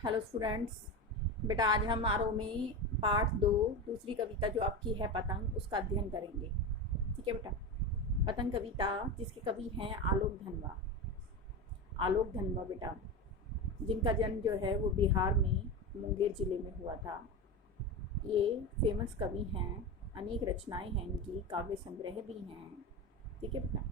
Hello students. बेटा आज हम आरओ में पाठ 2 दूसरी कविता जो आपकी है पतंग, उसका अध्ययन करेंगे। ठीक है बेटा। पतंग कविता जिसके कवि हैं आलोक धनवा। आलोक धनवा बेटा, जिनका जन्म जो है वो बिहार में मुंगेर ज़िले में हुआ था। ये फेमस कवि हैं, अनेक रचनाएं हैं इनकी, काव्य संग्रह भी हैं। ठीक है बेटा।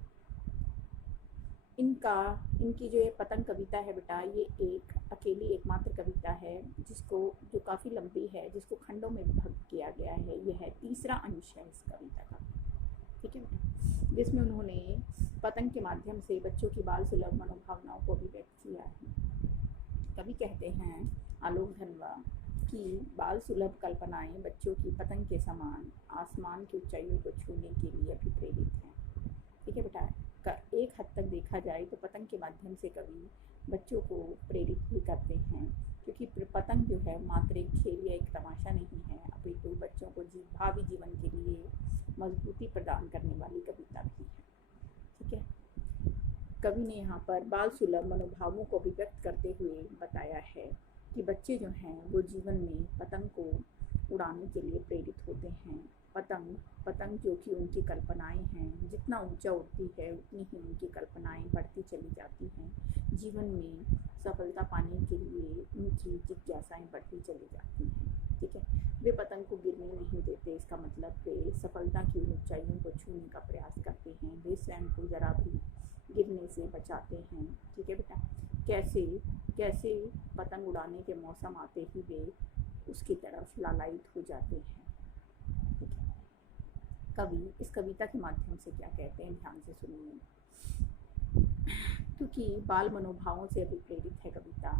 इनकी जो ये पतंग कविता है बेटा, ये एक अकेली एकमात्र कविता है जो काफ़ी लंबी है, जिसको खंडों में विभक्त किया गया है। यह है तीसरा अंश है इस कविता का। ठीक है बेटा, जिसमें उन्होंने पतंग के माध्यम से बच्चों की बाल सुलभ मनोभावनाओं को अभिव्यक्त किया है। कवि कहते हैं आलोक धनवा कि बाल सुलभ कल्पनाएं बच्चों की पतंग के समान आसमान की ऊंचाइयों को छूने के लिए अभिप्रेरित हैं। ठीक है बेटा। एक हद तक देखा जाए तो पतंग के माध्यम से कवि बच्चों को प्रेरित भी करते हैं, क्योंकि पतंग जो है मात्र एक खेल या एक तमाशा नहीं है, अपितु बच्चों को भावी जीवन के लिए मजबूती प्रदान करने वाली कविता भी है। ठीक है। कवि ने यहाँ पर बाल सुलभ मनोभावों को अभिव्यक्त करते हुए बताया है कि बच्चे जो हैं वो जीवन में पतंग को उड़ाने के लिए प्रेरित होते हैं। पतंग जो कि उनकी कल्पनाएं हैं, जितना ऊंचा उड़ती है उतनी ही उनकी कल्पनाएं बढ़ती चली जाती हैं। जीवन में सफलता पाने के लिए उनकी जिज्ञासाएं बढ़ती चली जाती हैं। ठीक है। वे पतंग को गिरने नहीं देते, इसका मतलब वे सफलता की ऊंचाइयों को छूने का प्रयास करते हैं। वे स्वयं को जरा भी गिरने से बचाते हैं। ठीक है बेटा। कैसे कैसे पतंग उड़ाने के मौसम आते ही वे उसकी तरफ लालायित हो जाते हैं। ठीक है। कवि इस कविता के माध्यम से क्या कहते हैं, ध्यान से सुनिए। क्योंकि बाल मनोभावों से अभिप्रेरित है कविता।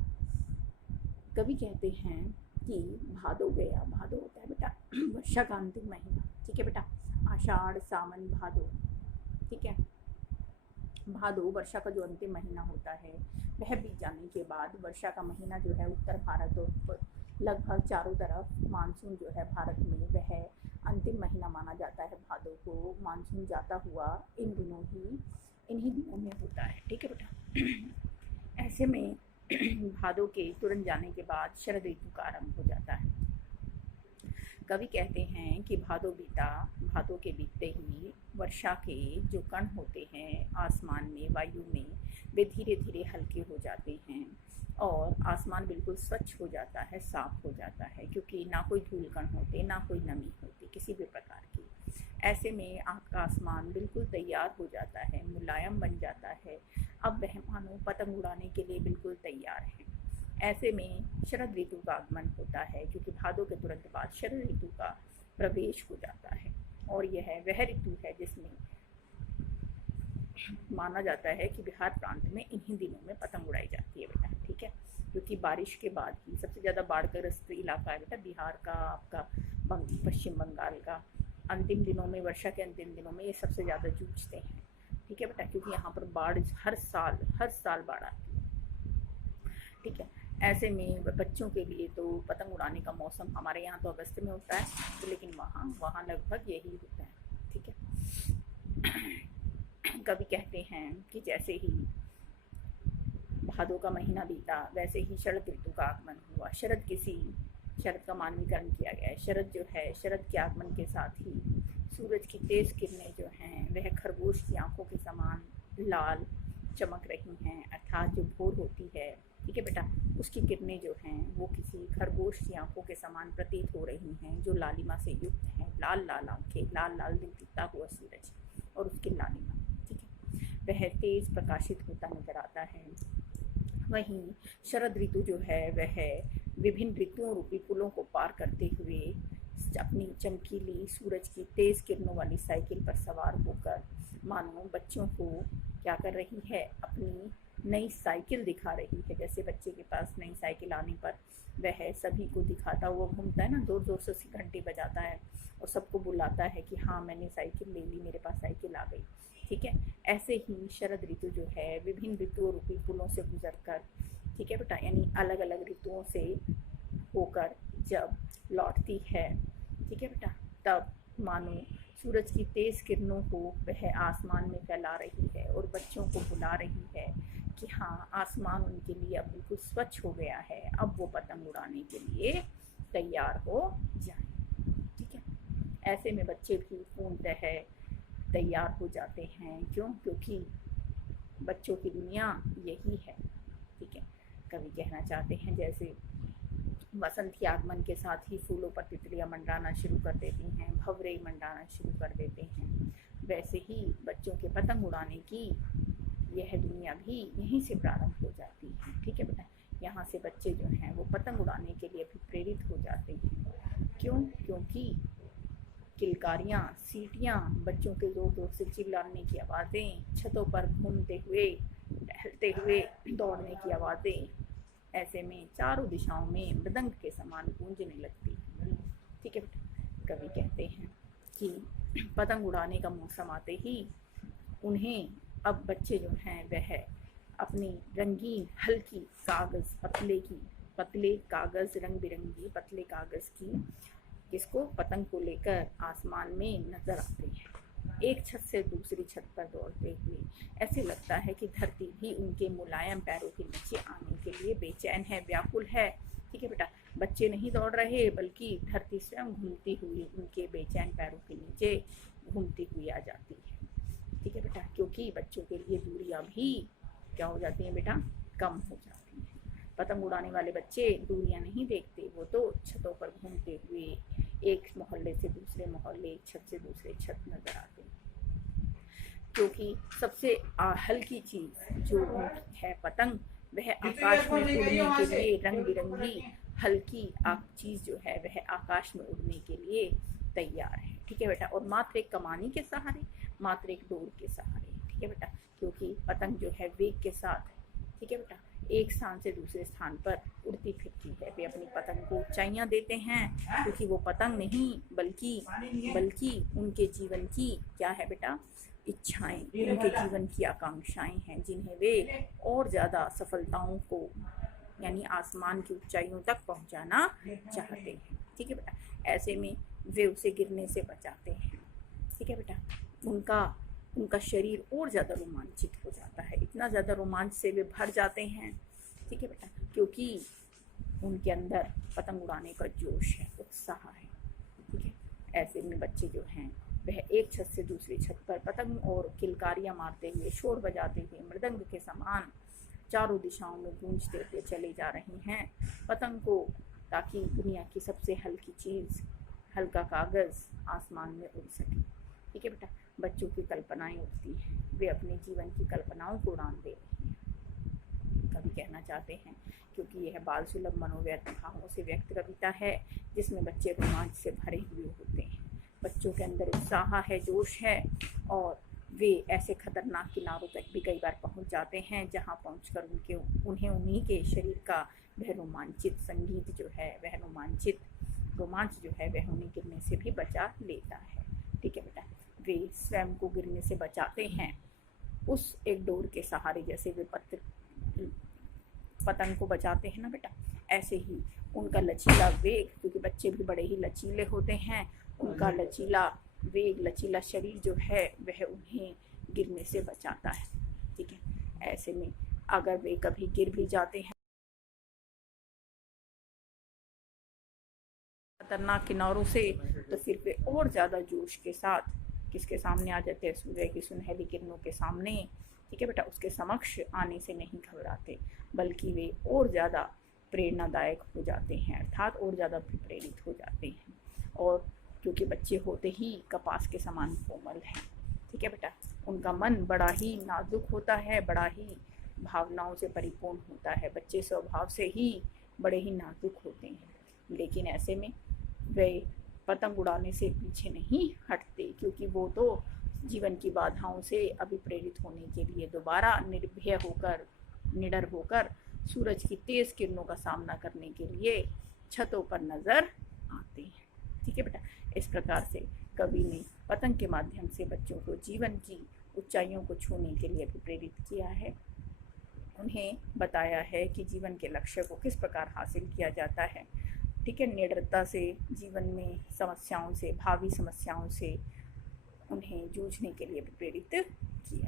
कवि कहते हैं कि भादो गया, भादो होता है बेटा वर्षा का अंतिम महीना। ठीक है बेटा। आषाढ़ सावन भादो। ठीक है। भादो वर्षा का जो अंतिम महीना होता है, वह बीत जाने के बाद वर्षा का महीना जो है उत्तर भारत और लगभग चारों तरफ मानसून जो है भारत में, वह अंतिम महीना माना जाता है। भादो को मानसून जाता हुआ इन्हीं दिनों में होता है। ठीक है बेटा। ऐसे में भादो के तुरंत जाने के बाद शरद ऋतु का आरंभ हो जाता है। कवि कहते हैं कि भादो के बीतते ही वर्षा के जो कण होते हैं आसमान में, वायु में, वे धीरे धीरे हल्के हो जाते हैं और आसमान बिल्कुल स्वच्छ हो जाता है, साफ हो जाता है, क्योंकि ना कोई धूल कण होते, ना कोई नमी होती किसी भी प्रकार की। ऐसे में आपका आसमान बिल्कुल तैयार हो जाता है, मुलायम बन जाता है। अब वह मानो पतंग उड़ाने के लिए बिल्कुल तैयार है। ऐसे में शरद ऋतु का आगमन होता है, क्योंकि भादो के तुरंत बाद शरद ऋतु का प्रवेश हो जाता है। और यह वह ऋतु है जिसमें माना जाता है कि बिहार प्रांत में इन्हीं दिनों में पतंग उड़ाई जाती है बेटा। ठीक है। क्योंकि बारिश के बाद ही सबसे ज़्यादा बाढ़ग्रस्त इलाका है बेटा बिहार का, आपका पश्चिम बंगाल का। अंतिम दिनों में, वर्षा के अंतिम दिनों में ये सबसे ज़्यादा जूझते हैं। ठीक है बेटा। क्योंकि यहाँ पर बाढ़ हर साल बाढ़ आती है। ठीक है। ऐसे में बच्चों के लिए तो पतंग उड़ाने का मौसम हमारे यहाँ तो अगस्त में होता है, तो लेकिन वहाँ लगभग यही होता है। ठीक है। कवि कहते हैं कि जैसे ही भादो का महीना बीता, वैसे ही शरद ऋतु का आगमन हुआ। शरद का मानवीकरण किया गया है। शरद के आगमन के साथ ही सूरज की तेज किरणें जो हैं वह खरगोश की आंखों के समान लाल चमक रही हैं, अर्थात जो भोर होती है, ठीक है बेटा, उसकी किरणें जो हैं वो किसी खरगोश की आंखों के समान प्रतीत हो रही हैं, जो लालिमा से युक्त हैं। लाल लाल आंखें, लाल लाल दिखता हुआ सूरज और उसकी लालिमा। ठीक है। वह तेज प्रकाशित होता नजर आता है। वहीं शरद ऋतु जो है वह विभिन्न ऋतुओं रूपी पुलों को पार करते हुए अपनी चमकीली सूरज की तेज किरणों वाली साइकिल पर सवार होकर मानो बच्चों को क्या कर रही है, अपनी नई साइकिल दिखा रही है। जैसे बच्चे के पास नई साइकिल आने पर वह सभी को दिखाता हुआ घूमता है ना, जोर जोर से उसकी घंटी बजाता है और सबको बुलाता है कि हाँ मैंने साइकिल ले ली, मेरे पास साइकिल आ गई। ठीक है। ऐसे ही शरद ऋतु जो है विभिन्न ऋतुओं रूपी पुलों से गुजर कर, ठीक है बेटा, यानी अलग अलग ऋतुओं से होकर जब लौटती है, ठीक है बेटा, तब मानो सूरज की तेज किरणों को वह आसमान में फैला रही है और बच्चों को बुला रही है कि हाँ, आसमान उनके लिए अब बिल्कुल स्वच्छ हो गया है, अब वो पतंग उड़ाने के लिए तैयार हो जाए। ठीक है, ऐसे में बच्चे भी पूर्णतः तैयार हो जाते हैं। क्यों? क्योंकि बच्चों की दुनिया यही है। ठीक है, कवि कहना चाहते हैं जैसे वसंत के आगमन के साथ ही फूलों पर तितलियां मंडराना शुरू कर देती हैं, भंवरे मंडराना शुरू कर देते हैं, वैसे ही बच्चों के पतंग उड़ाने की यह दुनिया भी यहीं से प्रारंभ हो जाती है। ठीक है बेटा, यहाँ से बच्चे जो हैं वो पतंग उड़ाने के लिए भी प्रेरित हो जाते हैं। क्यों? क्योंकि किलकारियाँ, सीटियाँ, बच्चों के जोर जोर से चिल्लाने की आवाज़ें, छतों पर घूमते हुए, टहलते हुए दौड़ने की आवाज़ें, ऐसे में चारों दिशाओं में मृदंग के समान गूंजने लगती है। ठीक है बेटा, कवि कहते हैं कि पतंग उड़ाने का मौसम आते ही उन्हें, अब बच्चे जो हैं वह अपनी रंगीन हल्की कागज़ पतले कागज़, रंग बिरंगी पतले कागज़ की जिसको पतंग को लेकर आसमान में नजर आते हैं, एक छत से दूसरी छत पर दौड़ते हुए। ऐसे लगता है कि धरती भी उनके मुलायम पैरों के नीचे आने के लिए बेचैन है, व्याकुल है। ठीक है बेटा, बच्चे नहीं दौड़ रहे बल्कि धरती स्वयं घूमती हुई उनके बेचैन पैरों के नीचे घूमती हुई आ जाती है। ठीक है बेटा, क्योंकि बच्चों के लिए दूरियां भी क्या हो जाती हैं बेटा? कम हो जाती हैं। पतंग उड़ाने वाले बच्चे दूरियां नहीं देखते, वो तो छतों पर घूमते हुए एक मोहल्ले से दूसरे मोहल्ले, एक छत से दूसरे छत नजर आते हैं। क्योंकि सबसे हल्की चीज जो है पतंग, वह आकाश में उड़ने के लिए, रंग बिरंगी हल्की चीज जो है वह आकाश में उड़ने के लिए तैयार है। ठीक है बेटा, और मात्र एक कमानी के सहारे, मात्र एक डोर के सहारे। ठीक है बेटा, क्योंकि पतंग जो है वेग के साथ, ठीक है बेटा, एक स्थान से दूसरे स्थान पर उड़ती फिरती है। वे अपनी पतंग को ऊंचाइयां देते हैं, क्योंकि वो पतंग नहीं बल्कि उनके जीवन की क्या है बेटा? इच्छाएं, उनके जीवन की आकांक्षाएं हैं, जिन्हें वे और ज़्यादा सफलताओं को यानी आसमान की ऊंचाइयों तक पहुंचाना चाहते हैं। ठीक है बेटा, ऐसे में वे उसे गिरने से बचाते हैं। ठीक है बेटा, उनका शरीर और ज़्यादा रोमांचित हो जाता है, इतना ज़्यादा रोमांच से वे भर जाते हैं। ठीक है बेटा, क्योंकि उनके अंदर पतंग उड़ाने का जोश है, उत्साह है। ठीक है, ऐसे में बच्चे जो हैं वह एक छत से दूसरी छत पर पतंग और किलकारियाँ मारते हुए, शोर बजाते हुए मृदंग के समान चारों दिशाओं में गूंजते हुए चले जा रही हैं पतंग को, ताकि दुनिया की सबसे हल्की चीज़, हल्का कागज़ आसमान में उड़ सके। ठीक है बेटा, बच्चों की कल्पनाएं उठती हैं, वे अपने जीवन की कल्पनाओं को उड़ान दे रही हैं। कवि कहना चाहते हैं, क्योंकि यह बाल सुलभ मनोव्यक्त भावों से व्यक्त कविता है, जिसमें बच्चे रोमांच से भरे हुए होते हैं। बच्चों के अंदर उत्साह है, जोश है, और वे ऐसे खतरनाक किनारों तक भी कई बार पहुंच जाते हैं, जहां पहुंचकर उन्हें उन्हीं के शरीर का वह रोमांचित संगीत जो है, वह रोमांच जो है वह उन्हें गिरने से भी बचा लेता है। ठीक है बेटा, वे स्वयं को गिरने से बचाते हैं उस एक डोर के सहारे, जैसे वे पतंग को बचाते हैं ना बेटा, ऐसे ही उनका लचीला वेग, क्योंकि बच्चे भी बड़े ही लचीले होते हैं, उनका लचीला वेग, लचीला शरीर जो है वह उन्हें गिरने से बचाता है। ठीक है, ऐसे में अगर वे कभी गिर भी जाते हैं खतरनाक किनारों से, तो फिर वे और ज़्यादा जोश के साथ किसके सामने आ जाते हैं? सूर्य की सुनहरी किरणों के सामने। ठीक है बेटा, उसके समक्ष आने से नहीं घबराते, बल्कि वे और ज़्यादा प्रेरणादायक हो जाते हैं, अर्थात और ज़्यादा प्रेरित हो जाते हैं। और क्योंकि बच्चे होते ही कपास के समान कोमल हैं। ठीक है बेटा, उनका मन बड़ा ही नाजुक होता है, बड़ा ही भावनाओं से परिपूर्ण होता है। बच्चे स्वभाव से ही बड़े ही नाजुक होते हैं, लेकिन ऐसे में वे पतंग उड़ाने से पीछे नहीं हटते, क्योंकि वो तो जीवन की बाधाओं से अभिप्रेरित होने के लिए दोबारा निडर होकर सूरज की तेज किरणों का सामना करने के लिए छतों पर नजर आते हैं। ठीक है बेटा, इस प्रकार से कवि ने पतंग के माध्यम से बच्चों को जीवन की ऊंचाइयों को छूने के लिए भी प्रेरित किया है। उन्हें बताया है कि जीवन के लक्ष्य को किस प्रकार हासिल किया जाता है। ठीक है, निडरता से जीवन में समस्याओं से, भावी समस्याओं से उन्हें जूझने के लिए भी प्रेरित किया।